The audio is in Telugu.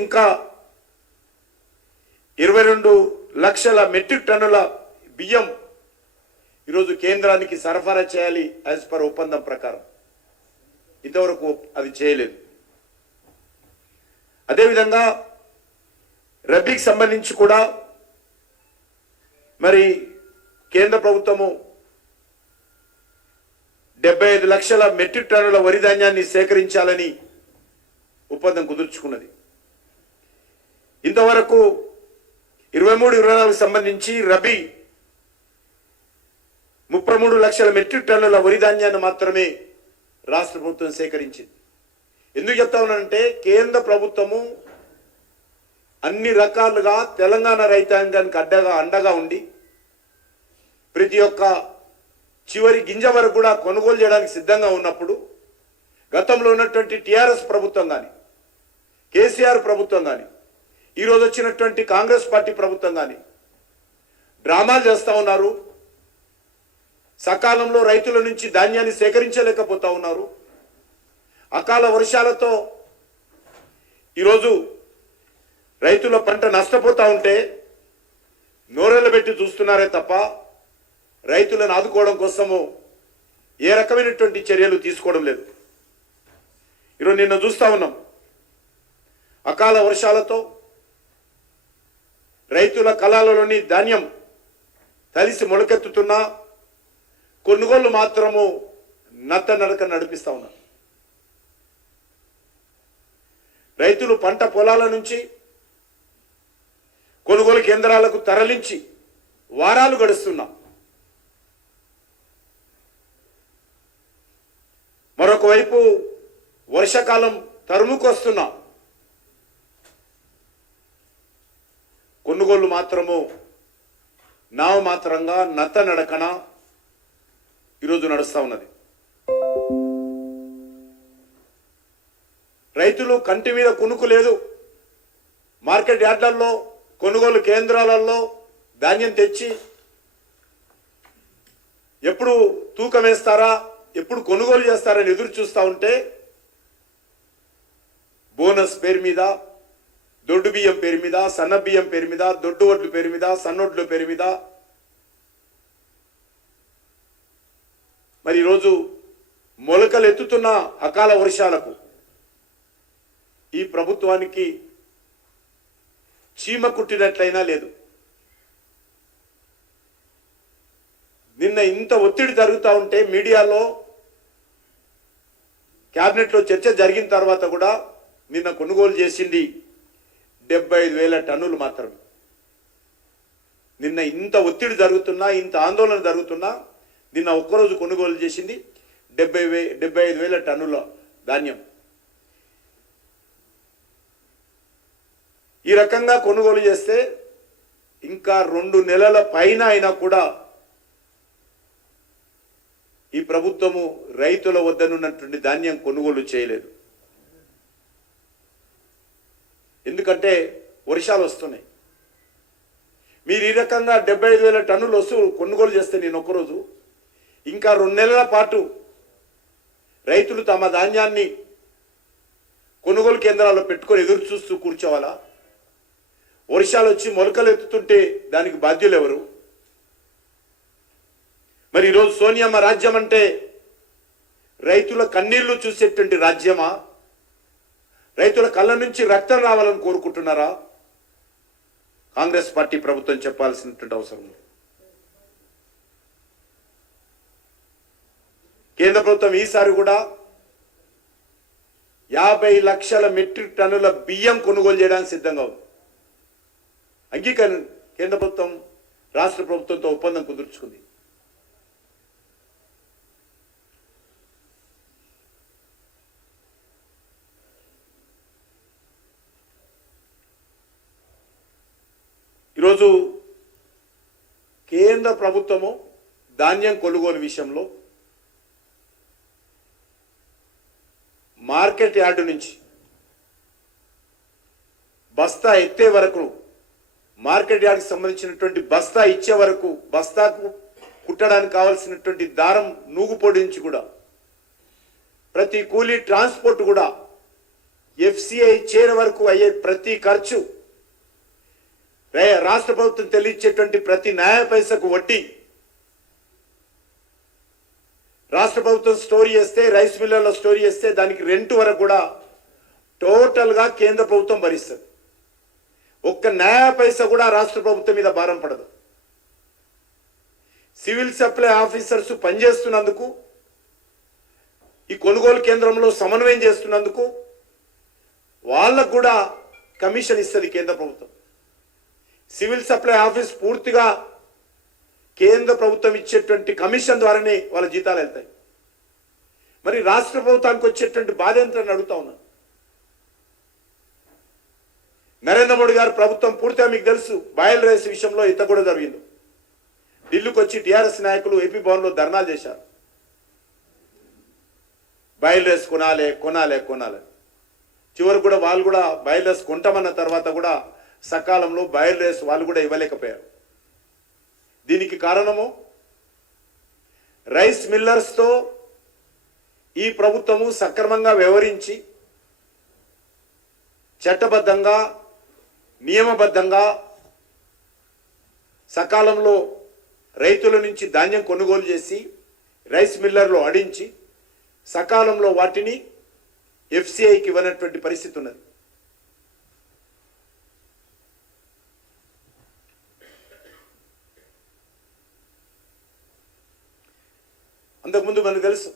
ఇంకా 22 లక్షల మెట్రిక్ టన్నుల బియ్యం ఈరోజు కేంద్రానికి సరఫరా చేయాలి యాజ్ పర్ ఒప్పందం ప్రకారం. ఇంతవరకు అది చేయలేదు. అదేవిధంగా రబీకి సంబంధించి కూడా మరి కేంద్ర ప్రభుత్వము 75 లక్షల మెట్రిక్ టన్నుల వరి ధాన్యాన్ని సేకరించాలని ఒప్పందం కుదుర్చుకున్నది. ఇంతవరకు 23-24 సంబంధించి రబీ 33 లక్షల మెట్రిక్ టన్నుల వరి ధాన్యాన్ని మాత్రమే రాష్ట్ర ప్రభుత్వం సేకరించింది. ఎందుకు చెప్తా ఉన్నానంటే కేంద్ర ప్రభుత్వము అన్ని రకాలుగా తెలంగాణ రైతాంగానికి అండగా ఉండి ప్రతి ఒక్క చివరి గింజ వరకు కూడా కొనుగోలు చేయడానికి సిద్ధంగా ఉన్నప్పుడు గతంలో ఉన్నటువంటి టీఆర్ఎస్ ప్రభుత్వం కానీ కేసీఆర్ ప్రభుత్వం కానీ ఈరోజు వచ్చినటువంటి కాంగ్రెస్ పార్టీ ప్రభుత్వం కానీ డ్రామాలు చేస్తూ ఉన్నారు. సకాలంలో రైతుల నుంచి ధాన్యాన్ని సేకరించలేకపోతా ఉన్నారు. అకాల వర్షాలతో ఈరోజు రైతుల పంట నష్టపోతూ ఉంటే నోరెళ్ళు పెట్టి చూస్తున్నారే తప్ప రైతులను ఆదుకోవడం కోసము ఏ రకమైనటువంటి చర్యలు తీసుకోవడం లేదు. ఈరోజు నిన్న చూస్తూ ఉన్నాం, అకాల వర్షాలతో రైతుల కళాలలోని ధాన్యం తలిసి మొలకెత్తుతున్నా కొనుగోళ్లు మాత్రము నడక నడిపిస్తా ఉన్నారు. రైతులు పంట పొలాల నుంచి కొనుగోలు కేంద్రాలకు తరలించి వారాలు గడుస్తున్నాం. మరొక వైపు వర్షాకాలం తరుముకొస్తున్నాం. కొనుగోలు మాత్రము నామమాత్రంగా నడకన ఈరోజు నడుస్తూ ఉన్నది. రైతులు కంటి మీద కునుకు లేదు. మార్కెట్ యార్డ్లలో కొనుగోలు కేంద్రాలలో ధాన్యం తెచ్చి ఎప్పుడు తూకం వేస్తారా, ఎప్పుడు కొనుగోలు చేస్తారని ఎదురు చూస్తూ ఉంటే బోనస్ పేరు మీద, దొడ్డు బియ్యం పేరు మీద, సన్న బియ్యం పేరు మీద, దొడ్డు వడ్లు పేరు మీద, సన్నొడ్ల పేరు మీద మరి ఈరోజు మొలకలు ఎత్తుతున్న అకాల వర్షాలకు ఈ ప్రభుత్వానికి చీమ కుట్టినట్లయినా లేదు. నిన్న ఇంత ఒత్తిడి జరుగుతూ ఉంటే మీడియాలో క్యాబినెట్లో చర్చ జరిగిన తర్వాత కూడా నిన్న కొనుగోలు చేసింది 75,000 టన్నులు మాత్రమే. నిన్న ఇంత ఒత్తిడి జరుగుతున్నా, ఇంత ఆందోళన జరుగుతున్నా నిన్న ఒక్కరోజు కొనుగోలు చేసింది 75,000 టన్నుల ధాన్యం. ఈ రకంగా కొనుగోలు చేస్తే ఇంకా 2 నెలల పైన అయినా కూడా ఈ ప్రభుత్వము రైతుల వద్దనున్నటువంటి ధాన్యం కొనుగోలు చేయలేదు. ఎందుకంటే వర్షాలు వస్తున్నాయి. మీరు ఈ రకంగా 75,000 టన్నులు కొనుగోలు చేస్తే నేను ఒక్కరోజు ఇంకా 2 నెలల పాటు రైతులు తమ ధాన్యాన్ని కొనుగోలు కేంద్రాల్లో పెట్టుకొని ఎదురు చూస్తూ కూర్చోవాలా? వర్షాలు వచ్చి మొలకలు ఎత్తుతుంటే దానికి బాధ్యులు ఎవరు? మరి ఈరోజు సోనియమ్మ రాజ్యం అంటే రైతుల కన్నీళ్లు చూసేటువంటి రాజ్యమా? రైతుల కళ్ళ నుంచి రక్తం రావాలని కోరుకుంటున్నారా? కాంగ్రెస్ పార్టీ ప్రభుత్వం చెప్పాల్సినటువంటి అవసరం ఉంది. కేంద్ర ప్రభుత్వం ఈసారి కూడా 50 లక్షల మెట్రిక్ టన్నుల బియ్యం కొనుగోలు చేయడానికి సిద్ధంగా ఉంది. అంగీకరణ కేంద్ర ప్రభుత్వం రాష్ట్ర ప్రభుత్వంతో ఒప్పందం కుదుర్చుకుంది. ఈరోజు కేంద్ర ప్రభుత్వము ధాన్యం కొనుగోలు విషయంలో మార్కెట్ యార్డు నుంచి బస్తా ఎత్తే వరకు, మార్కెట్ యార్డ్కి సంబంధించినటువంటి బస్తా ఇచ్చే వరకు, బస్తాకు కుట్టడానికి కావాల్సినటువంటి దారం నూగుపొడి నుంచి కూడా ప్రతి కూలీ ట్రాన్స్పోర్ట్ కూడా ఎఫ్సిఐ చేరే వరకు అయ్యే ప్రతి ఖర్చు, రాష్ట్ర ప్రభుత్వం చెల్లించేటువంటి ప్రతి న్యాయ పైసకు వడ్డీ, రాష్ట్ర ప్రభుత్వం స్టోర్ చేస్తే, రైస్ మిల్లర్లో స్టోర్ చేస్తే దానికి రెంట్ వరకు కూడా టోటల్గా కేంద్ర ప్రభుత్వం భరిస్తుంది. ఒక్క న్యాయ పైస కూడా రాష్ట్ర ప్రభుత్వం మీద భారం పడదు. సివిల్ సప్లై ఆఫీసర్స్ పనిచేస్తున్నందుకు, ఈ కొనుగోలు కేంద్రంలో సమన్వయం చేస్తున్నందుకు వాళ్ళకు కూడా కమిషన్ ఇస్తుంది కేంద్ర ప్రభుత్వం. సివిల్ సప్లై ఆఫీస్ పూర్తిగా కేంద్ర ప్రభుత్వం ఇచ్చేటువంటి కమిషన్ ద్వారానే వాళ్ళ జీతాలు వెళ్తాయి. మరి రాష్ట్ర ప్రభుత్వానికి వచ్చేటువంటి బాధ ఏంటని అడుగుతా ఉన్నాను. నరేంద్ర మోడీ గారు ప్రభుత్వం పూర్తిగా మీకు తెలుసు, బాయిల్ రైస్ విషయంలో ఇంత కూడా జరిగింది. ఢిల్లీకి వచ్చి టీఆర్ఎస్ నాయకులు ఏపీ భవన్లో ధర్నాలు చేశారు. బాయిల్ రైస్ కొనాలి కొనాలి కొనాలి. చివరికి కూడా వాళ్ళు కూడా బాయిల్ రైస్ కొంటామన్న తర్వాత కూడా సకాలంలో బాయిల్ రైస్ వాళ్ళు కూడా ఇవ్వలేకపోయారు. దీనికి కారణము రైస్ మిల్లర్స్తో ఈ ప్రభుత్వము సక్రమంగా వ్యవహరించి చట్టబద్ధంగా నియమబద్ధంగా సకాలంలో రైతుల నుంచి ధాన్యం కొనుగోలు చేసి రైస్ మిల్లర్లో ఆడించి సకాలంలో వాటిని ఎఫ్సిఐకి ఇవ్వనటువంటి పరిస్థితి ఉన్నది. అంతకుముందు మనకు తెలుసు